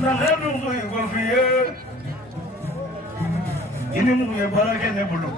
Nahanu Gofiye Inimu Baraka Nebulu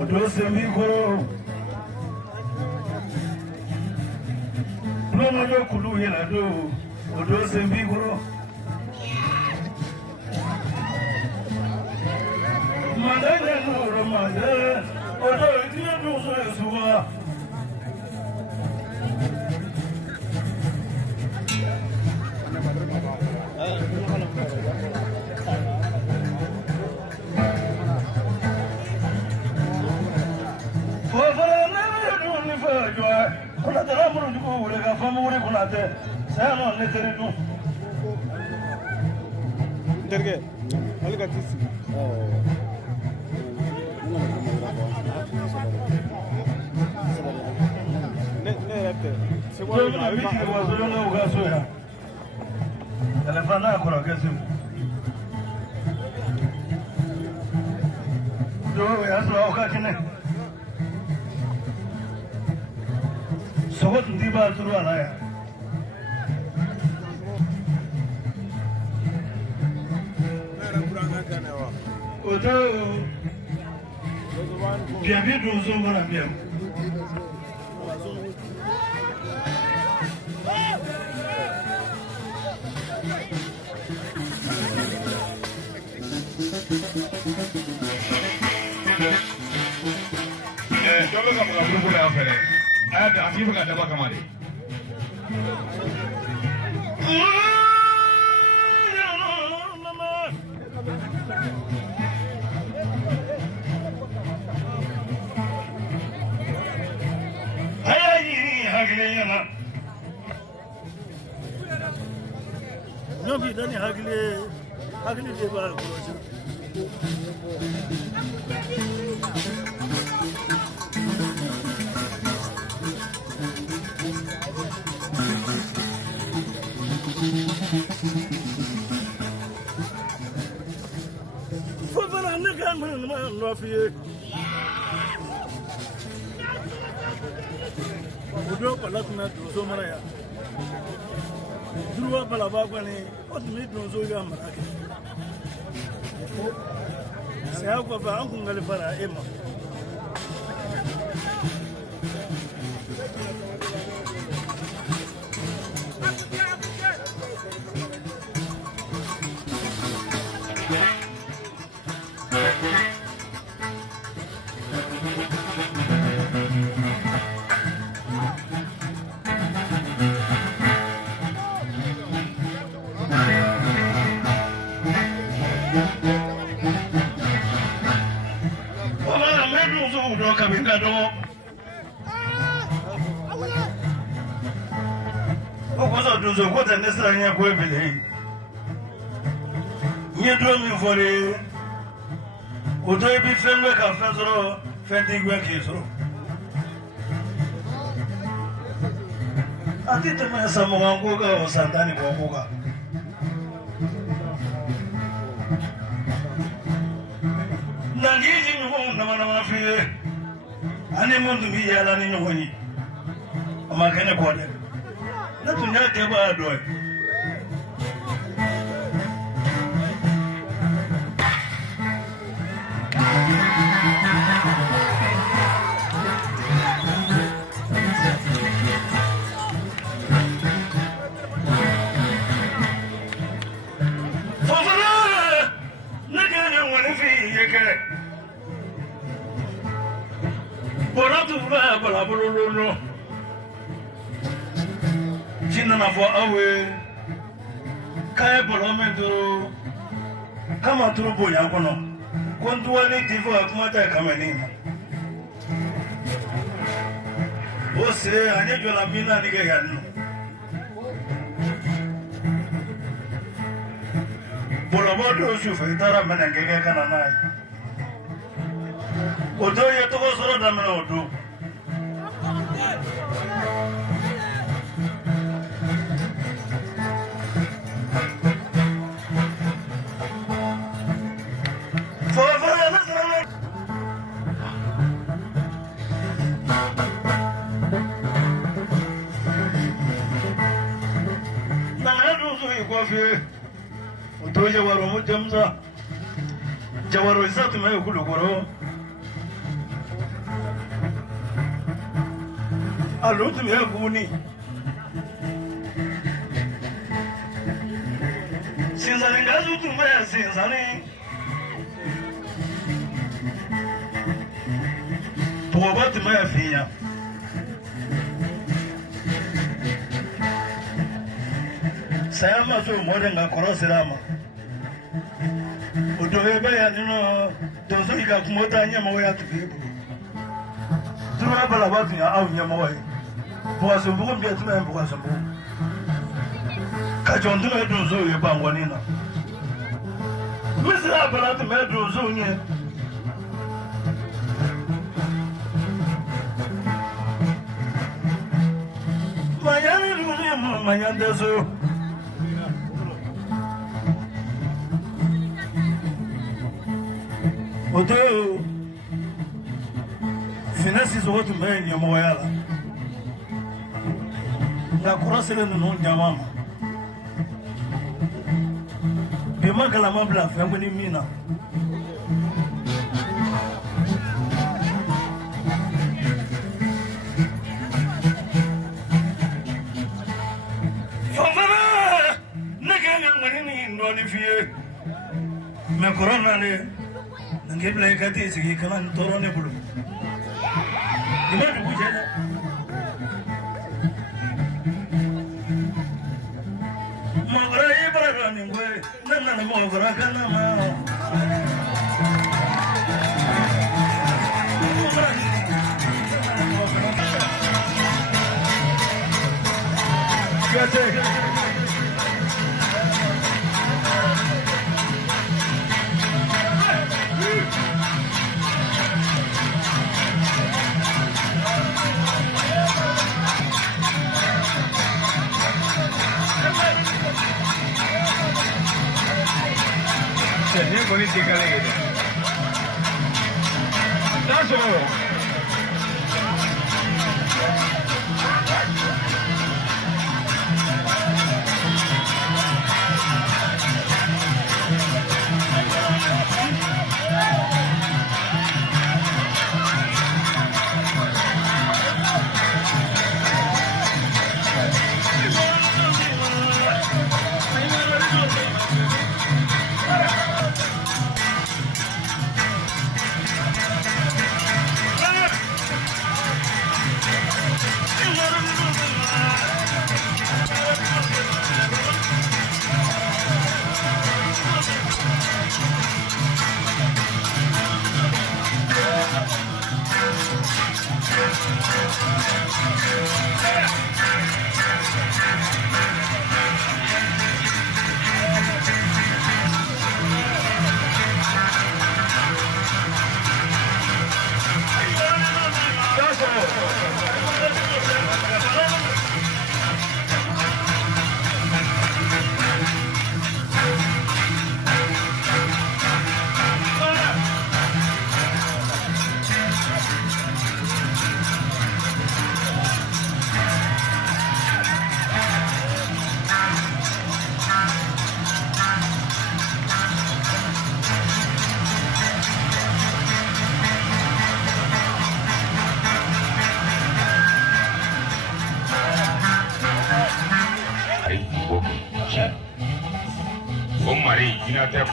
Odosemiko No Majo Kulu Yenado Odosemiko Madana Nuru Madana Odo Itiya Suwa Kuna tara muru dugu wure ka famu wure kuna te saya no ne tere du derge alga tisi ne rete se wala na bi ki wa zo no ga so ya telefona ko ro kesu do ya so ka kine Sogot ndiba turu alaya. Oto bienvenue dans un bon ambiance. Coba kamu nggak perlu apa deh. Ada asli bukan ada apa kemari. Ayah ini hagilenya na. Nabi dani hagile deba kurosu. Fofana ne kan ma no fiye. Odo pala kuna dozo mara ya. Duruwa pala ba kwani o tumi dozo ya mara ke. Sai ko fa an kun gali fara ema. Duzo ko tan nesra nya ko bele nye do mi fore o do bi fembe ka fezoro fendi gwa kiso ati te me sa mo ngo ga o santani ko ko ga nangiji ngo na mana mafiye ani mundu bi yala ni nyoni amakene ko de na tunya ke ba do no China na fo awe kaya bolomendo kama turubo ya kono kontu wani divo akumata kama nini ose anyejo la mina nige yanu bolobodo shufa itara menengege kana nai odo yeto ko soro damena odo uto jawaro mu jamza jawaro isatu mai kulu goro alutu mai guni sinzani gazu tu mai sinzani Pogobati mai finya saya masuk modern nggak koros lama. Udah hebat ya nino, dosa ikat kumotanya mau ya tuh. Cuma apa lah waktunya awalnya mau ya. Bukan sembuh biar cuma yang bukan sembuh. Kajian tuh ada dosa ya bangwanina. Mesti apa lah tuh ada dosanya. Mayani dunia mayani dosa. Odo finesse zote mbele ya moyala na kurasele no nyamama bima kala mabla fangu ni mina fofana naganga ngani ni ndoni fie me corona le Ngebla kati sigi kaman torone bulu. Gimana buje? Mogara ibara ningwe, nana mogara kana ma. Gate. Ini politik kali ini. Langsung.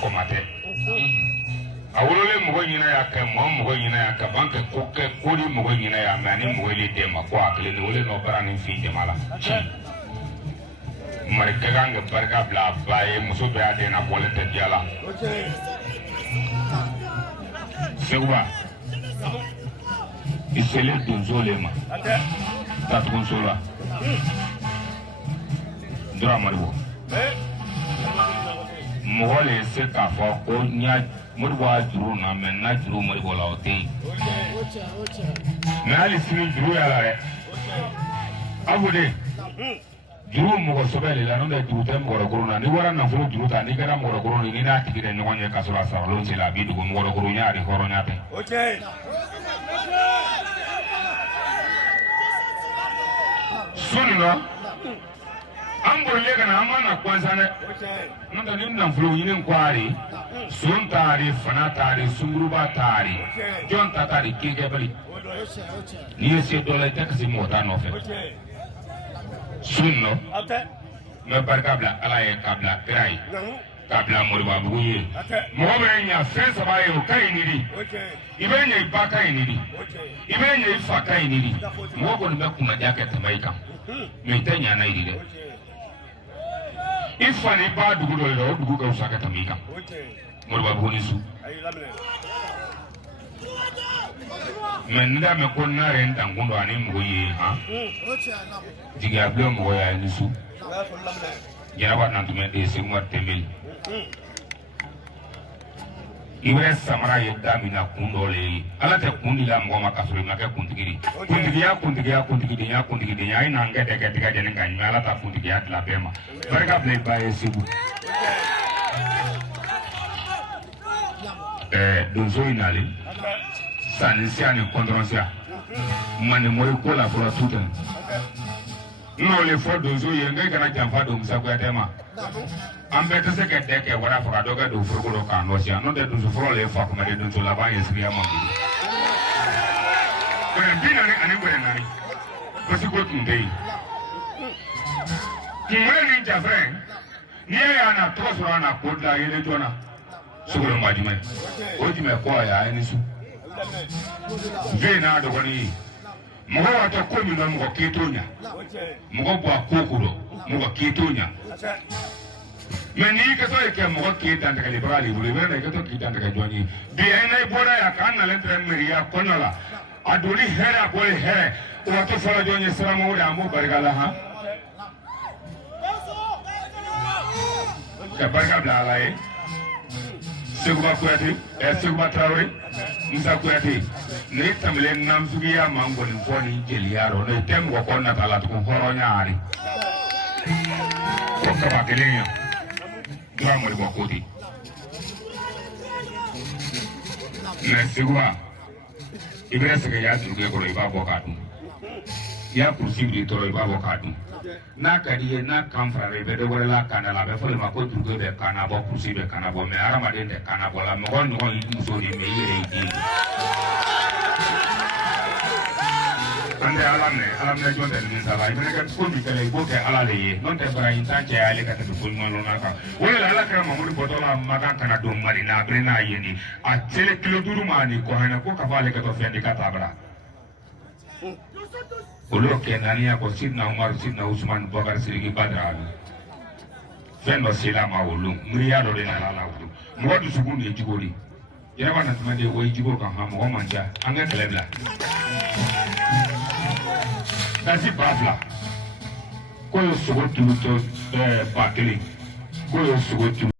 Komate awolole mɔgɔ ɲina y'a kɛ mɔgɔ ɲina y'a kɛ ban kɛ ko di mɔgɔ ɲina y'a mɛ ani mɔgɔ ile den ma ko a kelen ni wele nɔ bara ni fin jama la marikɛ kan ka barika bila a ba ye muso bɛɛ y'a den na bɔlen tɛ diya la seguba i selen donso le ma tatugunso la dɔrɔn amadu mɔgɔ le se k'a fɔ ko Modibo a juru na mɛ n'a juru Modibo la o tɛ yen mɛ hali sini juru y'a la dɛ aw de juru mɔgɔ sɛbɛ de la n'o tɛ juru tɛ mɔgɔkɔrɔ na ni wara nafolo juru ta n'i kɛra mɔgɔkɔrɔ ni n'a tigi de ɲɔgɔn ye k'a sɔrɔ a saralen tɛ la a b'i dogo mɔgɔkɔrɔnya de hɔrɔnya tɛ sɔɔni na Amborle kana amana kwanza ne nanda ni nafulu yinin kwari sun tari fana tari sunguruba tari jon tatari kike bali ni ese dola taxi mota no fe sunno me barka bla ala ye kabla krai kabla moriba buye mo be nya sense ba yo kai ni di ibe nya ba kai ni di ibe nya fa kai ni di mo ko me kuma jake tamaika me tanya na idi de ifani ba dugu do lo dugu ka usaka tamika moriba buni su menda me ko na ren tangundo ani mgoyi ha diga blo mo ya ni su jara ba nan tume de se mo temel ibre samara yedda mina kundole ala te kundi la ngoma kasuri make kundigiri kuntigi ya ina ngede gede gede ngani ala ta kuntigi ya la bema barka play by sibu donzo inali sanisia ni kontronsia mane moy ko la fora tutan no le fo donzo ye ngai kana jamfa do musa ko tema ambete se ke deke wara fora doga do furgo ka no sia no de donzo foro le fa ko made donzo la ba yesriya ma ko bina ni ani ko nani basi ko tundei kimwe ni jafre ni ya na troso na ko la yele jona suguro majime ojime ko ya ni su vena do wani mugo wata ko mi no mugo ketonya mugo bo akokuro mugo ketonya meni ka to ke mugo ketan daga liberali bulu vena ka to ketan daga joni bi ai bora ya kana lentre meriya konala aduli hera boy he wato fara joni salamu da mu bargala ha ka barga bla lai Seguba Kouyaté Seguba Traoré Moussa Kouyaté ne tamle nam sugiya mango ni foni jeliaro ne tem ko konna tala ko horoñaari ko ka bakeleña dra mo ko koti ne Seguba ibra sege ya duge ko iba bo kadu ya kursi bi toro iba bo kadu na kadiye na kamfrare be de wala kana la be fole ma ko duge be kana bo kursi be kana bo me arama de kana bo la mo gon no muso ni me yere di ande alamne jonde ni sala ibene ka ko mi kale bo ke ala le non te bara inta che ale ka te ko mo na ka wala ala kra ma mo botola maga kana do mari na brena yeni a tele kilo duru mani ko hana ko ka vale ka to fendi ka tabra Ulu kenania ko Sidna Umar Sidna Usman Bakar Sirigi Badra fendo sila ma ulu mriya do le na la ulu mo du sugun de jigori yera bana tuma de wo jigo kan ha mo manja anga kelebla dasi bafla ko yo sugo tu to bakeli ko yo sugo tu